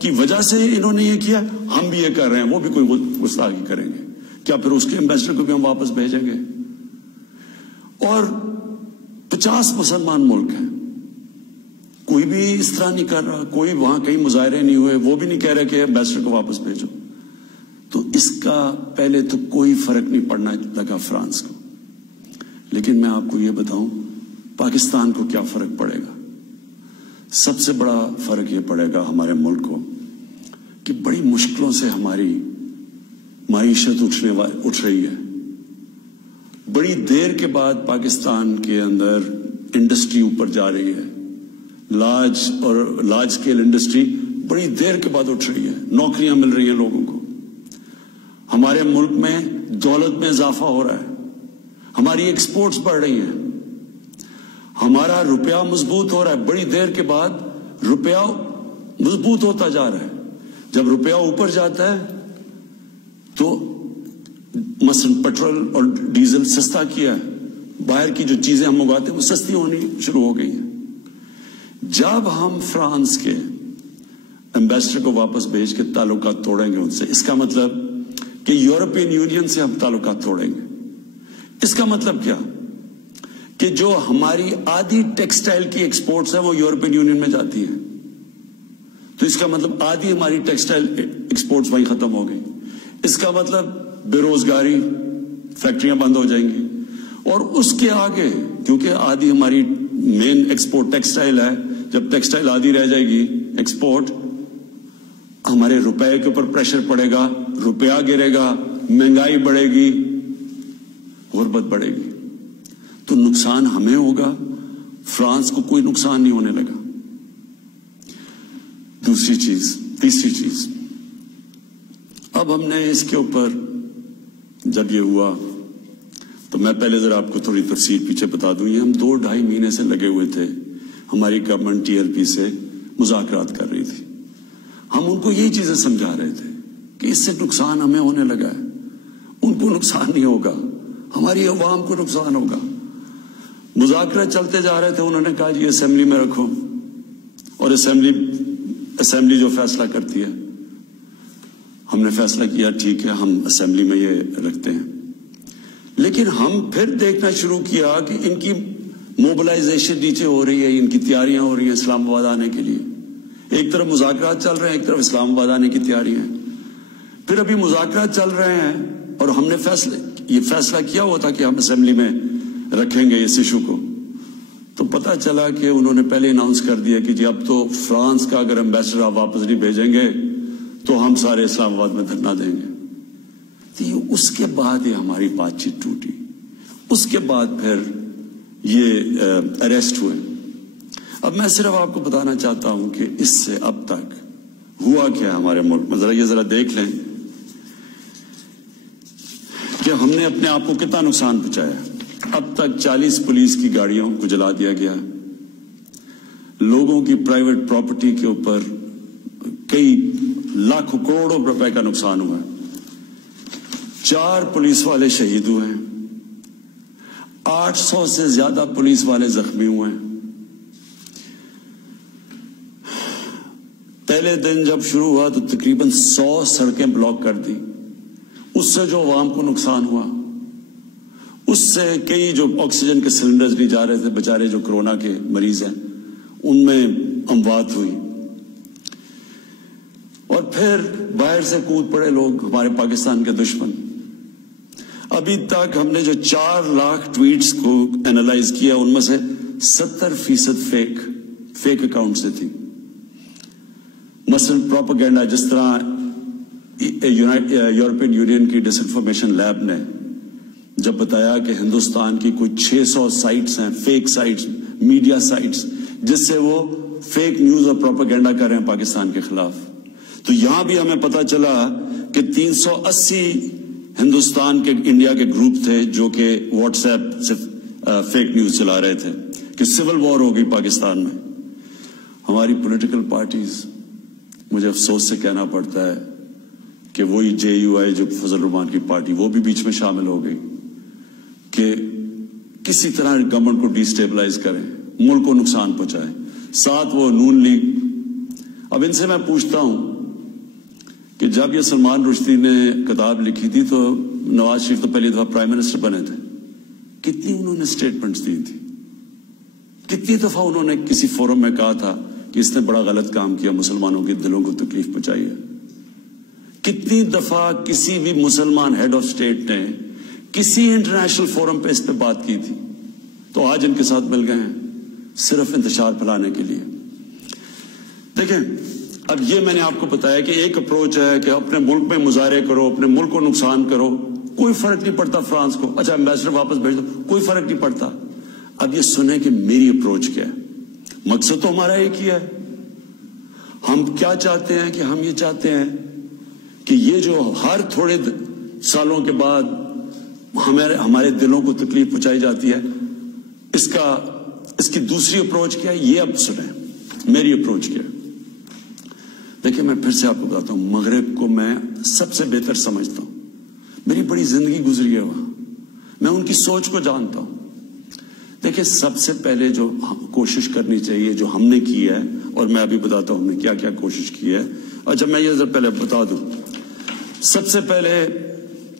کی وجہ سے انہوں نے یہ کیا، ہم بھی یہ کر رہے ہیں، وہ بھی کوئی گستاخی کریں گے، کیا پھر اس کے ایمبیسڈر کو بھی ہم واپس بھیجیں گے؟ اور 50 مسلمان ملک ہیں، کوئی بھی اس طرح نہیں کر رہا، کوئی وہاں کہیں مظاہرے نہیں ہوئے، وہ بھی نہیں کہہ رہے کہ ایمبیسڈر کو واپس بھیجو. تو اس کا پہلے تو کوئی فرق نہیں پڑنا لگا فرانس کو. لیکن میں آپ کو یہ بتاؤں پاکستان کو کیا فرق پڑے گا. سب سے بڑا فرق یہ پڑے گا ہمارے ملک کو کہ بڑی مشکلوں سے ہماری معیشت اٹھ رہی ہے. بڑی دیر کے بعد پاکستان کے اندر انڈسٹری اوپر جا رہی ہے، لارج اسکیل انڈسٹری بڑی دیر کے بعد اٹھ رہی ہے، نوکریاں مل رہی ہیں لوگوں کو. ہمارے ملک میں دولت میں اضافہ ہو رہا ہے، ہماری ایکسپورٹس بڑھ رہی ہیں، ہمارا روپیہ مضبوط ہو رہا ہے. بڑی دیر کے بعد روپیہ مضبوط ہوتا جا رہا ہے. جب روپیہ اوپر جاتا ہے تو مثلا پیٹرول اور ڈیزل سستا کیا ہے، باہر کی جو چیزیں ہم منگواتے ہیں وہ سستی ہونی شروع ہو گئی ہیں. جب ہم فرانس کے ایمبیسڈر کو واپس بھیج کے تعلقات توڑیں گے ان سے، اس کا مطلب کہ یورپین یونین سے ہم تعلقات توڑیں گے. اس کا مطلب کیا کہ جو ہماری آدھی ٹیکسٹائل کی ایکسپورٹس ہیں وہ یورپین یونین میں جاتی ہیں، تو اس کا مطلب آدھی ہماری ٹیکسٹائل ایکسپورٹس وہیں ختم ہو گئی. اس کا مطلب بے روزگاری، فیکٹریاں بند ہو جائیں گی. اور اس کے آگے کیونکہ آدھی ہماری مین ایکسپورٹ ٹیکسٹائل ہے، جب ٹیکسٹائل آدھی رہ جائے گی ایکسپورٹ، ہمارے روپے کے اوپر پریشر پڑے گا، روپیہ گرے گا، مہنگائی بڑھے گی، غربت بڑھے گی. تو نقصان ہمیں ہوگا، فرانس کو کوئی نقصان نہیں ہونے لگا. تیسری چیز اب ہم نے اس کے اوپر جب یہ ہوا تو میں پہلے ذرا آپ کو تھوڑی تفصیل پیچھے بتا دوں. یہ ہم 2-2.5 مہینے سے لگے ہوئے تھے، ہماری گورنمنٹ TLP سے مذاکرات کر رہی تھی. ہم ان کو یہی چیزیں سمجھا رہے تھے کہ اس سے نقصان ہمیں ہونے لگا ہے، ان کو نقصان نہیں ہوگا، ہماری عوام کو نقصان ہوگا. مذاکرات چلتے جا رہے تھے، انہوں نے کہا جی اسمبلی میں رکھو، اور اسمبلی جو فیصلہ کرتی ہے. ہم نے فیصلہ کیا ٹھیک ہے ہم اسمبلی میں یہ رکھتے ہیں. لیکن ہم پھر دیکھنا شروع کیا کہ ان کی موبلائزیشن نیچے ہو رہی ہے، ان کی تیاریاں ہو رہی ہیں اسلام آباد آنے کے لیے. ایک طرف مذاکرات چل رہے ہیں، ایک طرف اسلام آباد آنے کی تیاریاں ہیں. پھر ابھی مذاکرات چل رہے ہیں اور ہم نے یہ فیصلہ کیا ہوا تھا کہ ہم اسمبلی میں رکھیں گے اس ایشو کو. تو پتہ چلا کہ انہوں نے پہلے اناؤنس کر دیا کہ جی اب تو فرانس کا اگر ایمبیسڈر آپ واپس نہیں بھیجیں گے تو ہم سارے اسلام آباد میں دھرنا دیں گے. اس کے بعد یہ ہماری بات چیت ٹوٹی. اس کے بعد پھر یہ اریسٹ ہوئے. اب میں صرف آپ کو بتانا چاہتا ہوں کہ اس سے اب تک ہوا کیا ہمارے ملک میں. ذرا دیکھ لیں کہ ہم نے اپنے آپ کو کتنا نقصان پہنچایا. اب تک 40 پولیس کی گاڑیوں کو جلا دیا گیا، لوگوں کی پرائیویٹ پراپرٹی کے اوپر کئی لاکھوں کروڑوں روپے کا نقصان ہوا ہے. 4 پولیس والے شہید ہوئے ہیں، 800 سے زیادہ پولیس والے زخمی ہوئے ہیں. پہلے دن جب شروع ہوا تو تقریباً 100 سڑکیں بلاک کر دی. اس سے جو عوام کو نقصان ہوا، اس سے کئی جو آکسیجن کے سلنڈرز نہیں جا رہے تھے، بیچارے جو کورونا کے مریض ہیں، ان میں اموات ہوئی. اور پھر باہر سے کود پڑے لوگ، ہمارے پاکستان کے دشمن. ابھی تک ہم نے جو 4 لاکھ ٹویٹس کو اینالائز کیا، ان میں سے 70% فیک اکاؤنٹ سے تھی. مثلا پروپیگنڈا، جس طرح یورپین یونین کی ڈس انفارمیشن لیب نے جب بتایا کہ ہندوستان کی کوئی 600 سائٹس ہیں، فیک سائٹس، میڈیا سائٹس، جس سے وہ فیک نیوز اور پروپیگنڈا کر رہے ہیں پاکستان کے خلاف. تو یہاں بھی ہمیں پتا چلا کہ 380 ہندوستان کے انڈیا کے گروپ تھے جو کہ واٹس ایپ سے فیک نیوز چلا رہے تھے کہ سول وار ہو گئی پاکستان میں. ہماری پولیٹیکل پارٹیز، مجھے افسوس سے کہنا پڑتا ہے کہ وہی JUI جو فضل الرحمان کی پارٹی، وہ بھی بیچ میں شامل ہو گئی کہ کسی طرح گورنمنٹ کو ڈیسٹیبلائز کریں، ملک کو نقصان پہنچائیں. ساتھ وہ نون لیگ. اب ان سے میں پوچھتا ہوں کہ جب یہ سلمان رشدی نے کتاب لکھی تھی تو نواز شریف تو پہلی دفعہ پرائم منسٹر بنے تھے. کتنی انہوں نے سٹیٹمنٹس دی تھی, کتنی دفعہ انہوں نے کسی فورم میں کہا تھا کہ اس نے بڑا غلط کام کیا, مسلمانوں کے دلوں کو تکلیف پہنچائی ہے. کتنی دفعہ کسی بھی مسلمان ہیڈ آف اسٹیٹ نے کسی انٹرنیشنل فورم پہ اس پہ بات کی تھی, تو آج ان کے ساتھ مل گئے ہیں صرف انتشار پھیلانے کے لیے. دیکھیں, اب یہ میں نے آپ کو بتایا کہ ایک اپروچ ہے کہ اپنے ملک میں مظاہرے کرو, اپنے ملک کو نقصان کرو, کوئی فرق نہیں پڑتا فرانس کو, اچھا ایمبیسڈر واپس بھیج دو, کوئی فرق نہیں پڑتا. اب یہ سنیں کہ میری اپروچ کیا ہے. مقصد تو ہمارا ایک ہی ہے. ہم کیا چاہتے ہیں کہ ہم یہ چاہتے ہیں کہ یہ جو ہر تھوڑے سالوں کے بعد ہمارے دلوں کو تکلیف پہنچائی جاتی ہے, اس کی دوسری اپروچ کیا ہے, یہ اب سنیں میری اپروچ کیا ہے. دیکھیں, میں پھر سے آپ کو بتاتا ہوں, مغرب کو میں سب سے بہتر سمجھتا ہوں. میری بڑی زندگی گزری ہے وہاں, میں ان کی سوچ کو جانتا ہوں. دیکھیں, سب سے پہلے جو کوشش کرنی چاہیے, جو ہم نے کی ہے, اور میں ابھی بتاتا ہوں ہم نے کیا کیا کوشش کی ہے. اچھا, میں یہ پہلے بتا دوں, سب سے پہلے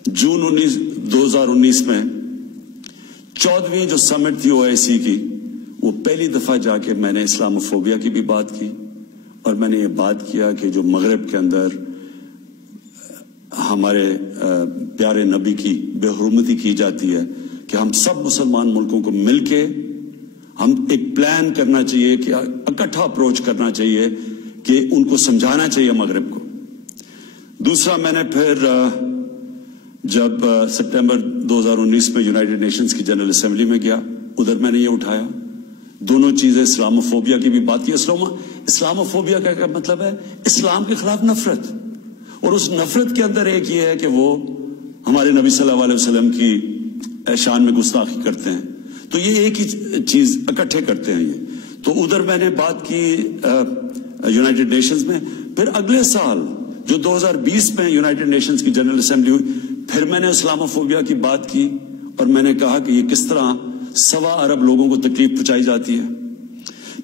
جون 2019 میں 14ویں جو سمٹ تھی OIC کی, وہ پہلی دفعہ جا کے میں نے اسلاموفوبیا کی بھی بات کی, اور میں نے یہ بات کیا کہ جو مغرب کے اندر ہمارے پیارے نبی کی بے حرمتی کی جاتی ہے, کہ ہم سب مسلمان ملکوں کو مل کے ہم ایک پلان کرنا چاہیے, کہ اکٹھا اپروچ کرنا چاہیے, کہ ان کو سمجھانا چاہیے مغرب کو. دوسرا, میں نے پھر جب سپٹمبر 2019 میں یونائٹڈ نیشنز کی جنرل اسمبلی میں گیا, ادھر میں نے یہ اٹھایا, دونوں چیزیں, اسلاموفوبیا کی بھی بات کی. اسلاموفوبیا کا کیا مطلب ہے؟ اسلام کے خلاف نفرت, اور اس نفرت کے اندر ایک یہ ہے کہ وہ ہمارے نبی صلی اللہ علیہ وسلم کی شان میں گستاخی کرتے ہیں. تو یہ ایک ہی چیز اکٹھے کرتے ہیں یہ. تو ادھر میں نے بات کی یونائٹڈ نیشنز میں. پھر اگلے سال جو 2020 میں یونائٹڈ نیشنز کی جنرل اسمبلی ہوئی, پھر میں نے اسلاموفوبیا کی بات کی, اور میں نے کہا کہ یہ کس طرح 1.25 ارب لوگوں کو تکلیف پہنچائی جاتی ہے.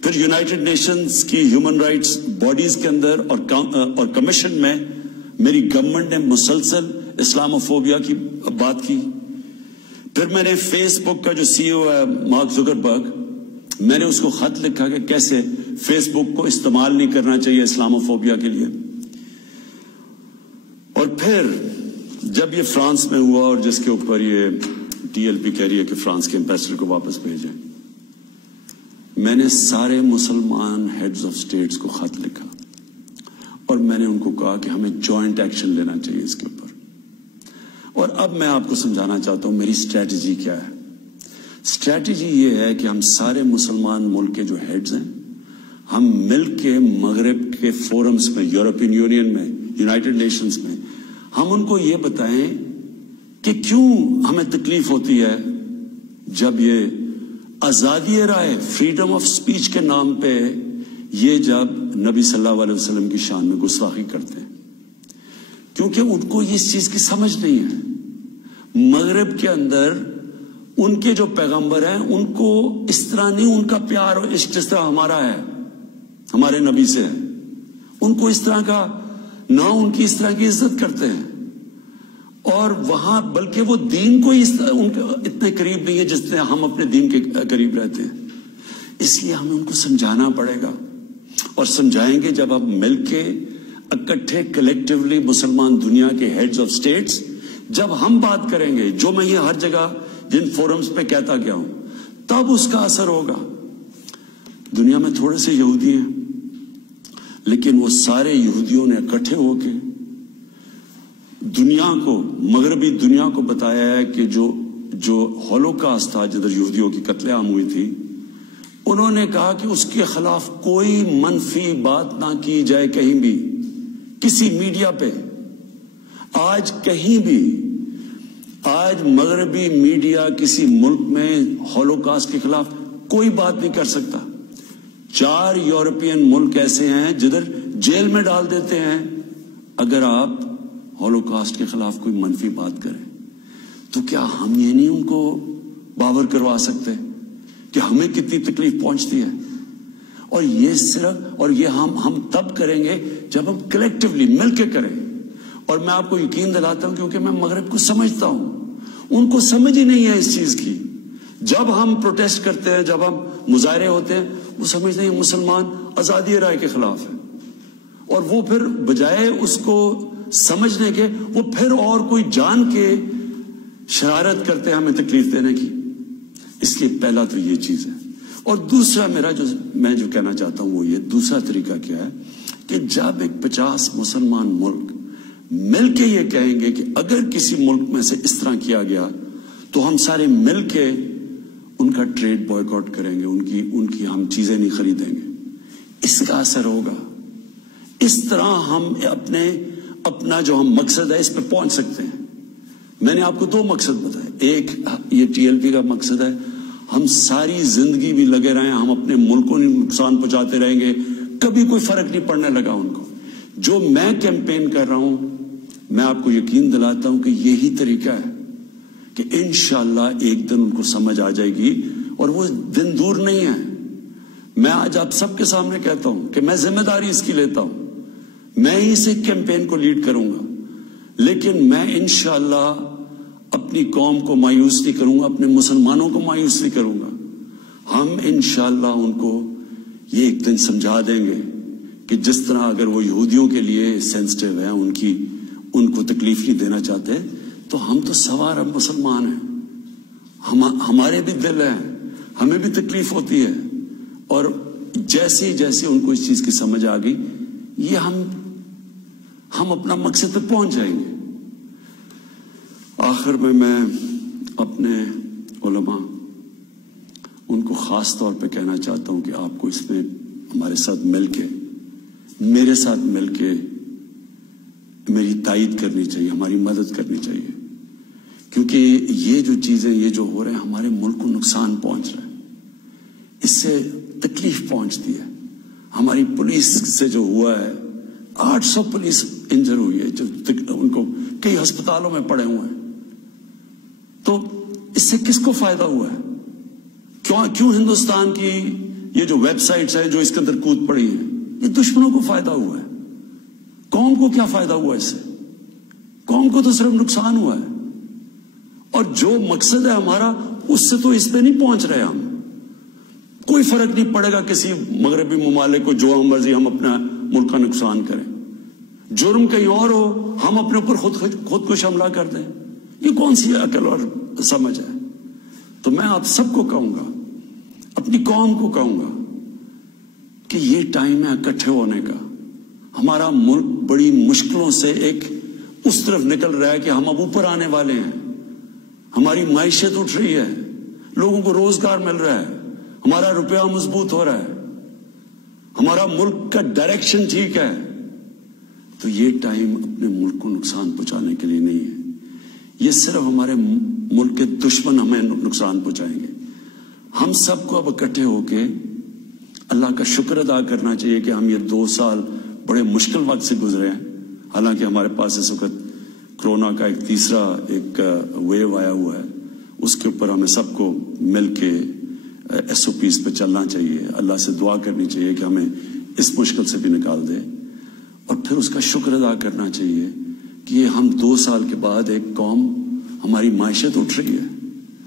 پھر یونائٹڈ نیشنز کی ہیومن رائٹس باڈیز کے اندر اور کمیشن میں میری گورنمنٹ نے مسلسل اسلاموفوبیا کی بات کی. پھر میں نے فیس بک کا جو CEO ہے مارک زکربرگ, میں نے اس کو خط لکھا کہ کیسے فیس بک کو استعمال نہیں کرنا چاہیے اسلاموفوبیا کے لیے. اور پھر جب یہ فرانس میں ہوا, اور جس کے اوپر یہ TLP کہہ رہی ہے کہ فرانس کے ایمبیسڈر کو واپس بھیجیں, میں نے سارے مسلمان ہیڈز آف اسٹیٹس کو خط لکھا, اور میں نے ان کو کہا کہ ہمیں جوائنٹ ایکشن لینا چاہیے اس کے اوپر. اور اب میں آپ کو سمجھانا چاہتا ہوں میری اسٹریٹجی کیا ہے. اسٹریٹجی یہ ہے کہ ہم سارے مسلمان ملک کے جو ہیڈز ہیں, ہم مل کے مغرب کے فورمز میں, یورپین یونین میں, یونائٹڈ نیشنز میں, ہم ان کو یہ بتائیں کہ کیوں ہمیں تکلیف ہوتی ہے جب یہ آزادی رائے, فریڈم آف سپیچ کے نام پہ یہ جب نبی صلی اللہ علیہ وسلم کی شان میں گستاخی کرتے ہیں. کیونکہ ان کو اس چیز کی سمجھ نہیں ہے. مغرب کے اندر ان کے جو پیغمبر ہیں ان کو اس طرح نہیں, ان کا پیار اور عشق جس طرح ہمارا ہے, ہمارے نبی سے ہے, ان کو اس طرح کا نہ, ان کی اس طرح کی عزت کرتے ہیں. اور وہاں بلکہ وہ دین کو ان کے اتنے قریب نہیں ہے جس طرح ہم اپنے دین کے قریب رہتے ہیں. اس لیے ہمیں ان کو سمجھانا پڑے گا, اور سمجھائیں گے جب ہم مل کے اکٹھے کلیکٹیولی مسلمان دنیا کے ہیڈز آف اسٹیٹس جب ہم بات کریں گے, جو میں یہ ہر جگہ جن فورمز پہ کہتا گیا ہوں, تب اس کا اثر ہوگا. دنیا میں تھوڑے سے یہودی ہیں, لیکن وہ سارے یہودیوں نے اکٹھے ہو کے دنیا کو, مغربی دنیا کو بتایا ہے کہ جو ہولوکاسٹ تھا, جدھر یہودیوں کی قتل عام ہوئی تھی, انہوں نے کہا کہ اس کے خلاف کوئی منفی بات نہ کی جائے کہیں بھی, کسی میڈیا پہ. آج کہیں بھی, آج مغربی میڈیا کسی ملک میں ہولوکاسٹ کے خلاف کوئی بات نہیں کر سکتا. 4 یورپین ملک ایسے ہیں جدھر جیل میں ڈال دیتے ہیں اگر آپ ہولوکاسٹ کے خلاف کوئی منفی بات کریں. تو کیا ہم یہ نہیں ان کو باور کروا سکتے کہ ہمیں کتنی تکلیف پہنچتی ہے؟ اور یہ صرف, اور یہ ہم تب کریں گے جب ہم کلیکٹیولی مل کے کریں. اور میں آپ کو یقین دلاتا ہوں کیونکہ میں مغرب کو سمجھتا ہوں، ان کو سمجھ ہی نہیں ہے اس چیز کی. جب ہم پروٹیسٹ کرتے ہیں، جب ہم مظاہرے ہوتے ہیں، وہ سمجھتے ہیں مسلمان آزادی رائے کے خلاف ہے، اور وہ پھر بجائے اس کو سمجھنے کے وہ پھر اور کوئی جان کے شرارت کرتے ہیں ہمیں تکلیف دینے کی. اس لیے پہلا تو یہ چیز ہے. اور دوسرا میں جو کہنا چاہتا ہوں وہ یہ، دوسرا طریقہ کیا ہے کہ جب ایک 50 مسلمان ملک مل کے یہ کہیں گے کہ اگر کسی ملک میں سے اس طرح کیا گیا تو ہم سارے مل کے ان کا ٹریڈ بوائیکاٹ کریں گے، ان کی ہم چیزیں نہیں خریدیں گے، اس کا اثر ہوگا. اس طرح ہم اپنا جو ہم مقصد ہے اس پہ پہنچ سکتے ہیں. میں نے آپ کو 2 مقصد بتائے. ایک یہ TLP کا مقصد ہے، ہم ساری زندگی بھی لگے رہے ہیں، ہم اپنے ملک کو نقصان پہنچاتے رہیں گے، کبھی کوئی فرق نہیں پڑنے لگا ان کو. جو میں کیمپین کر رہا ہوں، میں آپ کو یقین دلاتا ہوں کہ یہی طریقہ ہے کہ انشاءاللہ ایک دن ان کو سمجھ آ جائے گی، اور وہ دن دور نہیں ہے. میں آج آپ سب کے سامنے کہتا ہوں کہ میں ذمہ داری اس کی لیتا ہوں، میں ہی اس کیمپین کو لیڈ کروں گا، لیکن میں انشاءاللہ اپنی قوم کو مایوس نہیں کروں گا، اپنے مسلمانوں کو مایوس نہیں کروں گا. ہم انشاءاللہ ان کو یہ ایک دن سمجھا دیں گے کہ جس طرح اگر وہ یہودیوں کے لیے سینسٹیو ہیں، ان کو تکلیف نہیں دینا چاہتے، تو ہم تو سوار اب مسلمان ہیں، ہمارے بھی دل ہیں، ہمیں بھی تکلیف ہوتی ہے. اور جیسے جیسے ان کو اس چیز کی سمجھ آ گئی، یہ ہم اپنا مقصد پہ پہنچ جائیں گے. آخر میں اپنے علماء ان کو خاص طور پہ کہنا چاہتا ہوں کہ آپ کو اس میں ہمارے ساتھ مل کے، میرے ساتھ مل کے میری تائید کرنی چاہیے، ہماری مدد کرنی چاہیے، کیونکہ یہ جو چیزیں یہ جو ہو رہے ہیں ہمارے ملک کو نقصان پہنچ رہا ہے، اس سے تکلیف پہنچتی ہے. ہماری پولیس سے جو ہوا ہے، 800 پولیس انجر ہوئی ہے، جو ان کو کئی ہسپتالوں میں پڑے ہوئے ہیں. تو اس سے کس کو فائدہ ہوا ہے؟ کیوں ہندوستان کی یہ جو ویب سائٹس ہیں جو اس کے اندر کود پڑی ہیں، یہ دشمنوں کو فائدہ ہوا ہے. قوم کو کیا فائدہ ہوا اس سے؟ قوم کو تو صرف نقصان ہوا ہے. اور جو مقصد ہے ہمارا، اس سے تو اس پہ نہیں پہنچ رہے ہم. کوئی فرق نہیں پڑے گا کسی مغربی ممالک کو جو ہم مرضی ہم اپنا ملک کا نقصان کریں. جرم کہیں اور ہو، ہم اپنے اوپر خود کو حملہ کر دیں. یہ کون سی عقل اور سمجھ ہے؟ تو میں آپ سب کو کہوں گا، اپنی قوم کو کہوں گا کہ یہ ٹائم ہے اکٹھے ہونے کا. ہمارا ملک بڑی مشکلوں سے ایک اس طرف نکل رہا ہے کہ ہم اب اوپر آنے والے ہیں. ہماری معیشت اٹھ رہی ہے، لوگوں کو روزگار مل رہا ہے، ہمارا روپیہ مضبوط ہو رہا ہے، ہمارا ملک کا ڈائریکشن ٹھیک ہے. تو یہ ٹائم اپنے ملک کو نقصان پہنچانے کے لیے نہیں ہے. یہ صرف ہمارے ملک کے دشمن ہمیں نقصان پہنچائیں گے. ہم سب کو اب اکٹھے ہو کے اللہ کا شکر ادا کرنا چاہیے کہ ہم یہ 2 سال بڑے مشکل وقت سے گزرے ہیں. حالانکہ ہمارے پاس اس وقت کرونا کا ایک تیسرا ویو آیا ہوا ہے، اس کے اوپر ہمیں سب کو مل کے SOPs پہ چلنا چاہیے. اللہ سے دعا کرنی چاہیے کہ ہمیں اس مشکل سے بھی نکال دے، اور پھر اس کا شکر ادا کرنا چاہیے کہ یہ ہم 2 سال کے بعد ایک قوم، ہماری معیشت اٹھ رہی ہے،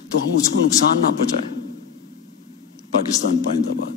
تو ہم اس کو نقصان نہ پہنچائیں. پاکستان پائندہ باد.